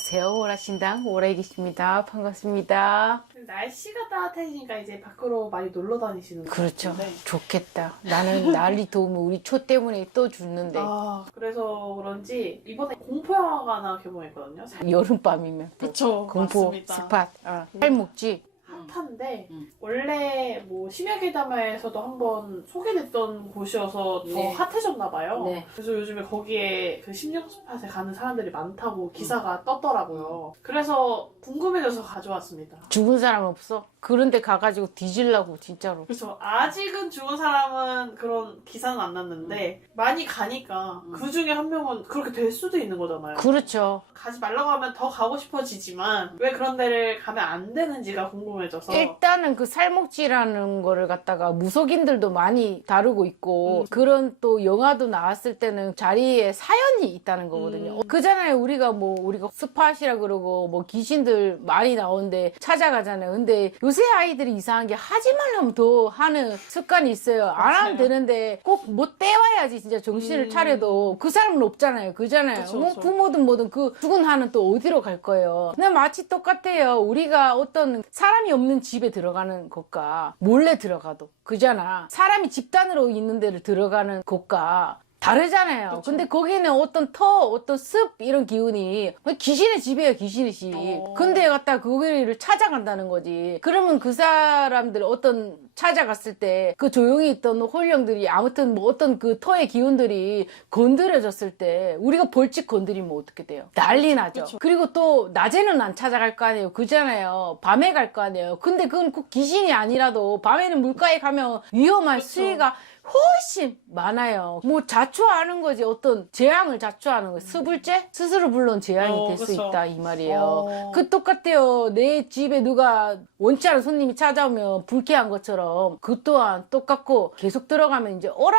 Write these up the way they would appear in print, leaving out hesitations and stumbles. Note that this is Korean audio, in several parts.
안녕하세요. 오라신당 오라이기십니다. 반갑습니다. 날씨가 따뜻해지니까 이제 밖으로 많이 놀러 다니시는 것 그렇죠. 같은데. 좋겠다. 나는 난리 더우면 우리 초 때문에 또 죽는데. 그래서 그런지 이번에 공포영화가 하나 개봉했거든요. 여름밤이면 또 그쵸, 공포 맞습니다. 스팟. 살목지. 핫한데 원래 뭐 심야괴담에서도 한번 소개됐던 곳이어서 더 네. 핫해졌나 봐요. 네. 그래서 요즘에 거기에 그 심령 스팟에 가는 사람들이 많다고 기사가 떴더라고요. 그래서 궁금해져서 가져왔습니다. 죽은 사람 없어? 그런데 가가지고 뒤질라고 진짜로. 그렇죠. 아직은 죽은 사람은 그런 기사는 안 났는데 많이 가니까 그 중에 한 명은 그렇게 될 수도 있는 거잖아요. 그렇죠. 가지 말라고 하면 더 가고 싶어지지만 왜 그런 데를 가면 안 되는지가 궁금해져서. 일단은 그 살목지라는 거를 갖다가 무속인들도 많이 다루고 있고 그런 또 영화도 나왔을 때는 자리에 사연이 있다는 거거든요. 그잖아요. 우리가 스팟이라 그러고 뭐 귀신들 많이 나오는데 찾아가잖아요. 근데 요새 아이들이 이상한 게 하지 말라면 더 하는 습관이 있어요. 안 하면 되는데 꼭 뭐 떼와야지 진짜 정신을 차려도 그 사람은 없잖아요. 그잖아요. 그쵸, 뭐 그쵸. 부모든 뭐든 그 죽은 한은 또 어디로 갈 거예요. 근데 마치 똑같아요. 우리가 어떤 사람이 없는 집에 들어가는 것과 몰래 들어가도 그잖아. 사람이 집단으로 있는 데를 들어가는 것과 다르잖아요. 그쵸. 근데 거기는 어떤 어떤 습 이런 기운이 귀신의 집이에요. 귀신의 집. 근데 갖다 거기를 찾아간다는 거지. 그러면 그 사람들 어떤 찾아갔을 때 그 조용히 있던 홀령들이 아무튼 뭐 어떤 그 터의 기운들이 건드려졌을 때 우리가 벌칙 건드리면 어떻게 돼요? 난리 나죠. 그쵸. 그리고 또 낮에는 안 찾아갈 거 아니에요. 그잖아요. 밤에 갈 거 아니에요. 근데 그건 꼭 귀신이 아니라도 밤에는 물가에 가면 위험할 그쵸. 수위가 훨씬 많아요. 뭐 자초하는 거지. 어떤 재앙을 자초하는 거지. 스불제? 스스로 불러온 재앙이 될 수 그쵸. 있다 이 말이에요. 그 똑같아요. 내 집에 누가 원치 않은 손님이 찾아오면 불쾌한 것처럼 그 또한 똑같고 계속 들어가면 이제 어라?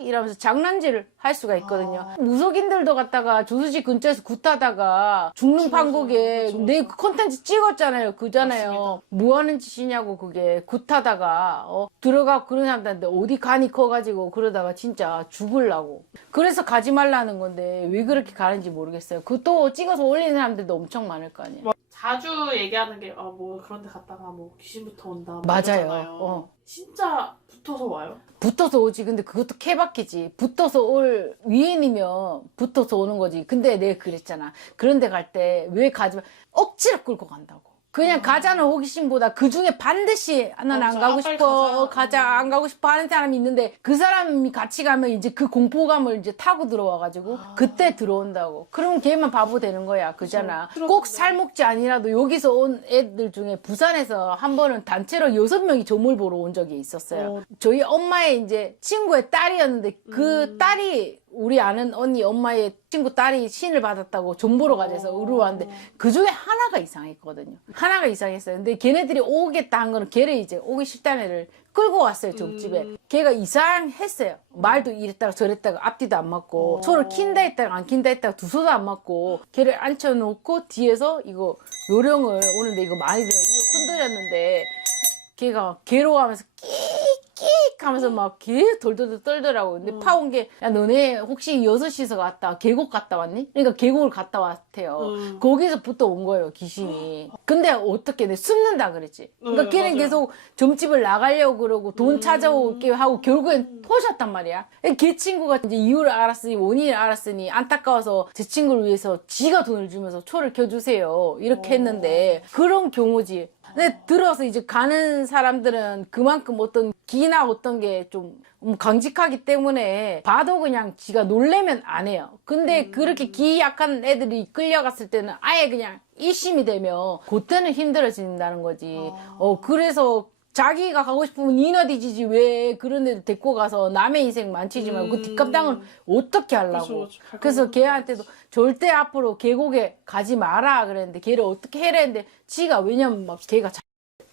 이러면서 장난질을 할 수가 있거든요. 무속인들도 갔다가 조수지 근처에서 굿하다가 죽는 판국에 그쵸, 내 그쵸. 콘텐츠 찍었잖아요. 그잖아요. 맞습니다. 뭐 하는 짓이냐고 그게 굿하다가 들어가고 그런 사람들한테 어디 간이 커가지고 그러다가 진짜 죽을라고. 그래서 가지 말라는 건데 왜 그렇게 가는지 모르겠어요. 그것도 찍어서 올리는 사람들도 엄청 많을 거 아니에요. 자주 얘기하는 게 뭐 그런 데 갔다가 뭐 귀신부터 온다. 뭐 맞아요. 이러잖아요. 진짜 붙어서 와요? 붙어서 오지. 근데 그것도 케바케지. 붙어서 올 위인이면 붙어서 오는 거지. 근데 내가 그랬잖아. 그런 데 갈 때 왜 가지 마. 억지로 끌고 간다고. 그냥 가자는 호기심보다 그 중에 반드시 난 안 맞아. 가고 빨리 싶어. 가자. 안 가고 싶어 하는 사람이 있는데 그 사람이 같이 가면 이제 그 공포감을 이제 타고 들어와가지고 그때 들어온다고. 그럼 걔만 바보 되는 거야. 그잖아. 그쵸. 꼭 살목지 아니라도 여기서 온 애들 중에 부산에서 한 번은 단체로 6명이 점을 보러 온 적이 있었어요. 저희 엄마의 이제 친구의 딸이었는데 그 딸이 우리 아는 언니 엄마의 친구 딸이 신을 받았다고 전보러 가져서 의뢰왔는데 그 중에 하나가 이상했거든요. 하나가 이상했어요. 근데 걔네들이 오겠다 한 거는 걔를 이제 오기 싫다는 애를 끌고 왔어요. 점집에. 걔가 이상했어요. 말도 이랬다가 저랬다가 앞뒤도 안 맞고 손을 킨다 했다가 안 킨다 했다가 두 손도 안 맞고 걔를 앉혀놓고 뒤에서 이거 요령을 오는데 이거 많이 되네. 이거 흔들었는데 걔가 괴로워하면서 끽끽 하면서 막 계속 돌돌돌 떨더라고. 근데 파온 게, 야, 너네 혹시 6시서 갔다, 계곡 갔다 왔니? 그러니까 계곡을 갔다 왔대요. 거기서부터 온 거예요, 귀신이. 근데 어떻게, 내 숨는다 그랬지. 그러니까 걔는 맞아요. 계속 점집을 나가려고 그러고 돈 찾아올게 하고 결국엔 토셨단 말이야. 걔 친구가 이제 이유를 알았으니, 원인을 알았으니 안타까워서 제 친구를 위해서 지가 돈을 주면서 초를 켜주세요. 이렇게 했는데, 그런 경우지. 근데 들어서 이제 가는 사람들은 그만큼 어떤 기나 어떤 게 좀 강직하기 때문에 봐도 그냥 지가 놀래면 안 해요. 근데 그렇게 기 약한 애들이 끌려갔을 때는 아예 그냥 일심이 되면 그때는 힘들어진다는 거지. 그래서 자기가 가고 싶으면 니나 뒤지지 왜 그런 애들 데리고 가서 남의 인생 망치지 말고 그 뒷감당은 어떻게 하려고. 그쵸. 그래서 걔한테도 절대 앞으로 계곡에 가지 마라 그랬는데 걔를 어떻게 해라 했는데 지가 왜냐면 막 걔가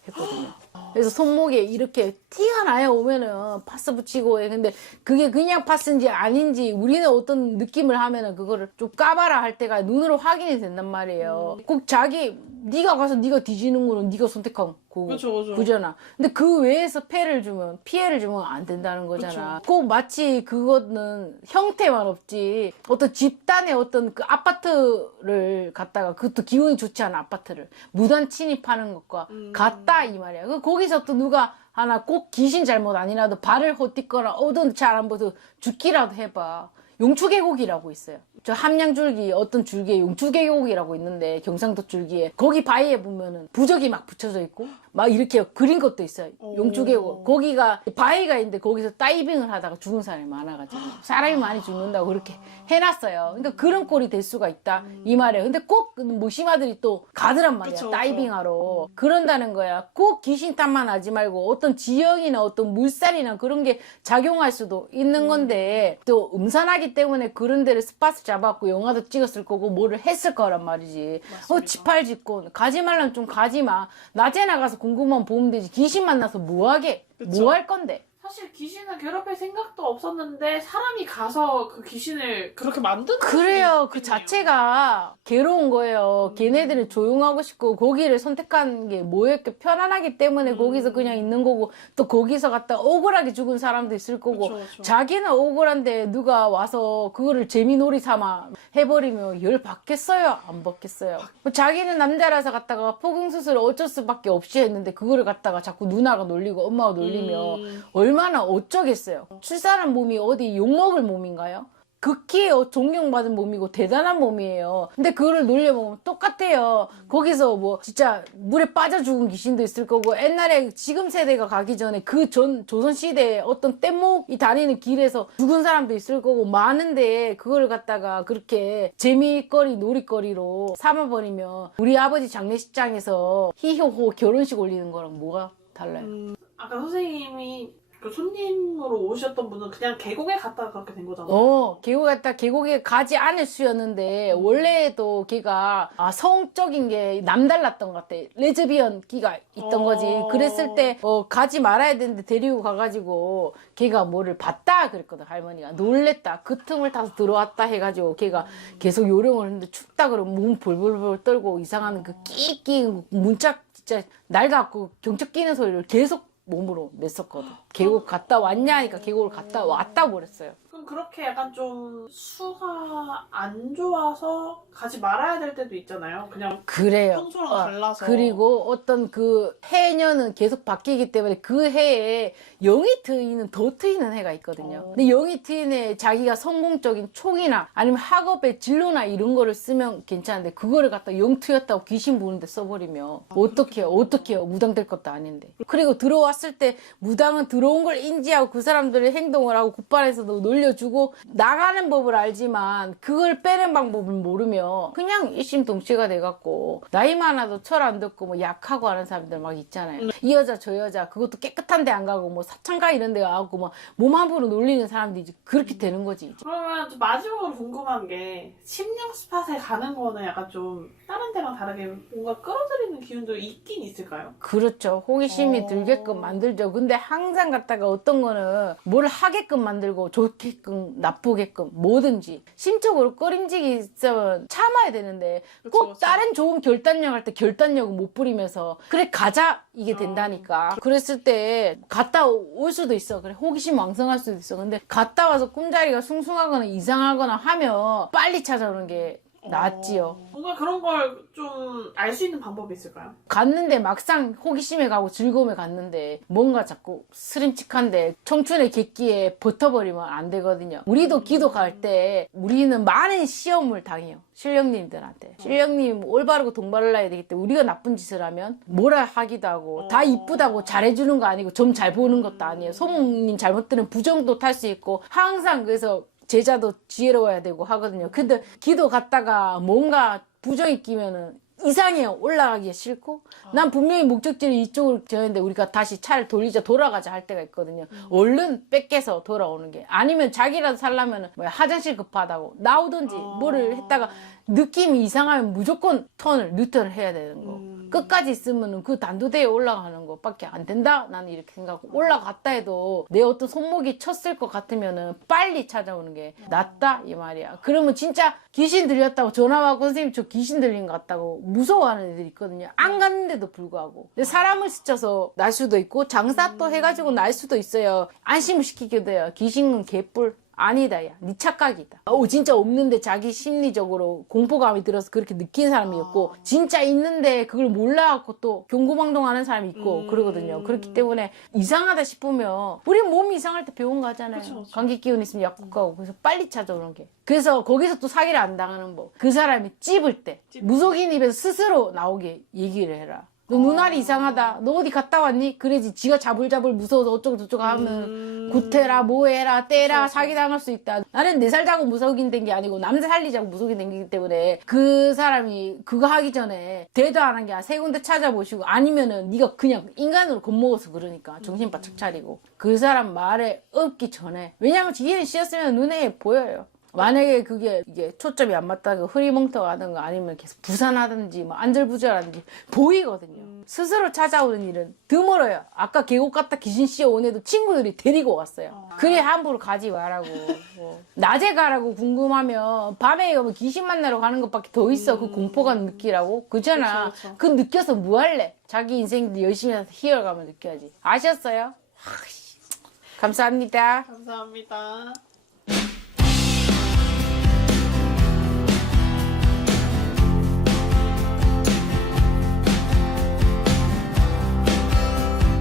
했거든요. 그래서 손목에 이렇게 티가 나요. 오면은 파스 붙이고 해. 근데 그게 그냥 파스인지 아닌지 우리는 어떤 느낌을 하면은 그거를 좀 까봐라 할 때가 눈으로 확인이 된단 말이에요. 꼭 자기 네가 가서 네가 뒤지는 거는 네가 선택한 그쵸. 그잖아. 근데 그 외에서 피해를 주면 안 된다는 거잖아. 꼭 마치 그거는 형태만 없지. 어떤 집단의 어떤 그 아파트를 갖다가 그것도 기운이 좋지 않은 아파트를 무단 침입하는 것과 같다 이 말이야. 거기서 또 누가 하나 꼭 귀신 잘못 아니라도 발을 헛디거나 어떤 잘 안 봐도 죽기라도 해봐. 용추계곡이라고 있어요. 저 함량줄기 어떤 줄기에 용추계곡이라고 있는데 경상도 줄기에 거기 바위에 보면은 부적이 막 붙여져 있고 막 이렇게 그린 것도 있어요. 용추계곡 거기가 바위가 있는데 거기서 다이빙을 하다가 죽은 사람이 많아가지고 사람이 많이 죽는다고 그렇게 해놨어요. 그러니까 그런 꼴이 될 수가 있다 이 말이에요. 근데 꼭 무심아들이 또 가더란 말이야. 그쵸. 다이빙하러 그런다는 거야. 꼭 귀신 탓만 하지 말고 어떤 지형이나 어떤 물살이나 그런 게 작용할 수도 있는 건데 또 음산하기 때문에 그런 데를 스팟을 잡았고 영화도 찍었을 거고 뭐를 했을 거란 말이지. 지팔 짓고 가지 말라면 좀 가지 마. 낮에 나가서 궁금하면 보면 되지. 귀신 만나서 뭐 하게? 뭐 할 건데? 사실 귀신을 괴롭힐 생각도 없었는데 사람이 가서 그 귀신을 그렇게 만드는 그래요. 그 자체가 괴로운 거예요. 걔네들은 조용하고 싶고 거기를 선택한 게 뭐였게 편안하기 때문에 거기서 그냥 있는 거고 또 거기서 갔다 억울하게 죽은 사람도 있을 거고 그쵸. 자기는 억울한데 누가 와서 그거를 재미놀이 삼아 해버리면 열 받겠어요? 안 받겠어요? 자기는 남자라서 갔다가 포경수술 어쩔 수밖에 없이 했는데 그거를 갖다가 자꾸 누나가 놀리고 엄마가 놀리면 얼마나 어쩌겠어요. 출산한 몸이 어디 욕먹을 몸인가요? 극히 존경받은 몸이고 대단한 몸이에요. 근데 그거를 놀려먹으면 똑같아요. 거기서 뭐 진짜 물에 빠져 죽은 귀신도 있을 거고 옛날에 지금 세대가 가기 전에 그 전 조선시대에 어떤 뗏목이 다니는 길에서 죽은 사람도 있을 거고 많은데 그걸 갖다가 그렇게 재미거리 놀이거리로 삼아버리면 우리 아버지 장례식장에서 히효호 결혼식 올리는 거랑 뭐가 달라요? 아까 선생님이 그 손님으로 오셨던 분은 그냥 계곡에 갔다가 그렇게 된 거잖아요. 계곡에 갔다 계곡에 가지 않을 수였는데 원래도 걔가 성적인 게 남달랐던 것 같아. 레즈비언 끼가 있던 거지. 그랬을 때 가지 말아야 되는데 데리고 가가지고 걔가 뭐를 봤다 그랬거든. 할머니가 놀랬다. 그 틈을 타서 들어왔다 해가지고 걔가 계속 요령을 했는데 춥다 그러면 몸 볼볼볼 떨고 이상한 그 끼끼 문짝 진짜 날 갖고 경적 끼는 소리를 계속 몸으로 냈었거든. 계곡 갔다 왔냐 하니까 계곡을 갔다 왔다 그랬어요. 그럼 그렇게 약간 좀 수가 안 좋아서 가지 말아야 될 때도 있잖아요. 그냥 그래요. 평소랑 달라서. 그리고 어떤 그 해년은 계속 바뀌기 때문에 그 해에 영이 트이는 더 트이는 해가 있거든요. 근데 영이 트이는 해에 자기가 성공적인 촉이나 아니면 학업의 진로나 이런 거를 쓰면 괜찮은데 그거를 갖다 영 트였다고 귀신 부는데 써버리면 어떡해요. 무당될 것도 아닌데. 그리고 들어왔을 때 무당은 들어온 걸 인지하고 그 사람들의 행동을 하고 굿발에서도 놀려주고 나가는 법을 알지만 그걸 빼는 방법을 모르면 그냥 일심동체가 돼갖고 나이 많아도 철 안 듣고 뭐 약하고 하는 사람들 막 있잖아요. 이 여자 저 여자 그것도 깨끗한 데 안 가고 뭐 사창가 이런 데 가고 막 몸 함부로 놀리는 사람들이 그렇게 되는 거지. 그러면 좀 마지막으로 궁금한 게 심령 스팟에 가는 거는 약간 좀 다른 데랑 다르게 뭔가 끌어들이는 기운도 있긴 있을까요? 그렇죠. 호기심이 들게끔 만들죠. 근데 항상 갔다가 어떤 거는 뭘 하게끔 만들고 좋게끔 나쁘게끔 뭐든지 심적으로 꺼림직이 있으면 참아야 되는데 꼭 다른 좋은 결단력 할 때 결단력을 못 부리면서 그래 가자 이게 된다니까. 그랬을 때 갔다 올 수도 있어. 그래 호기심 왕성할 수도 있어. 근데 갔다 와서 꿈자리가 숭숭하거나 이상하거나 하면 빨리 찾아오는 게 낫지요. 뭔가 그런 걸 좀 알 수 있는 방법이 있을까요? 갔는데 막상 호기심에 가고 즐거움에 갔는데 뭔가 자꾸 스림칙한데 청춘의 객기에 버텨버리면 안 되거든요. 우리도 기도 갈 때 우리는 많은 시험을 당해요. 신령님들한테. 신령님 올바르고 동바를라야 되기 때문에 우리가 나쁜 짓을 하면 뭐라 하기도 하고 다 이쁘다고 잘해주는 거 아니고 점 잘 보는 것도 아니에요. 소문님 잘못 들은 부정도 탈 수 있고 항상 그래서 제자도 지혜로워야 되고 하거든요. 근데 기도 갔다가 뭔가 부정이 끼면은 이상해요. 올라가기 싫고 난 분명히 목적지를 이쪽으로 정했는데 우리가 다시 차를 돌아가자 할 때가 있거든요. 얼른 뺏겨서 돌아오는 게 아니면 자기라도 살려면 뭐야 화장실 급하다고 나오든지 뭐를 했다가 느낌이 이상하면 무조건 뉴턴을 해야 되는 거. 끝까지 있으면 그 단두대에 올라가는 것밖에 안 된다. 나는 이렇게 생각하고 올라갔다 해도 내 어떤 손목이 쳤을 것 같으면은 빨리 찾아오는 게 낫다 이 말이야. 그러면 진짜 귀신 들렸다고 전화 와고 선생님 저 귀신 들린 것 같다고 무서워하는 애들이 있거든요. 안 갔는데도 불구하고. 근데 사람을 스쳐서 날 수도 있고 장사 또 해가지고 날 수도 있어요. 안심을 시키기도 해요. 귀신은 개뿔. 아니다, 야. 네 착각이다. 진짜 없는데 자기 심리적으로 공포감이 들어서 그렇게 느낀 사람이었고, 진짜 있는데 그걸 몰라갖고 또 경고망동하는 사람이 있고, 그러거든요. 그렇기 때문에 이상하다 싶으면, 우리 몸이 이상할 때 병원 가잖아요. 그쵸, 그쵸. 감기 기운 있으면 약국 가고, 그래서 빨리 찾아오는 게. 그래서 거기서 또 사기를 안 당하는 법. 그 사람이 찝을 때, 무속인 입에서 스스로 나오게 얘기를 해라. 너 눈알이 이상하다. 너 어디 갔다 왔니? 그래지 지가 자불자불 무서워서 어쩌고 저쩌고 하면 구태라 뭐해라 떼라 사기당할 수 있다. 나는 4살 자고 무속인 된 게 아니고 남자 살리자고 무속인 된 거기 때문에 그 사람이 그거 하기 전에 대도 안 한 게 세 군데 찾아보시고 아니면은 네가 그냥 인간으로 겁먹어서 그러니까 정신 바짝 차리고 그 사람 말에 엎기 전에 왜냐면 지혜는 씌었으면 눈에 보여요. 만약에 그게 이게 초점이 안 맞다가 흐리멍텅하든가 아니면 계속 부산하든지 뭐 안절부절하든지 보이거든요. 스스로 찾아오는 일은 드물어요. 아까 계곡 갔다 귀신 씌어온 애도 친구들이 데리고 왔어요. 그래 함부로 가지 말라고. 낮에 가라고 궁금하면 밤에 가면 귀신 만나러 가는 것밖에 더 있어. 그 공포감 느끼라고. 그잖아. 그쵸, 그쵸. 그 느껴서 뭐 할래? 자기 인생 열심히 해서 희열감을 느껴야지. 아셨어요? 감사합니다. 감사합니다.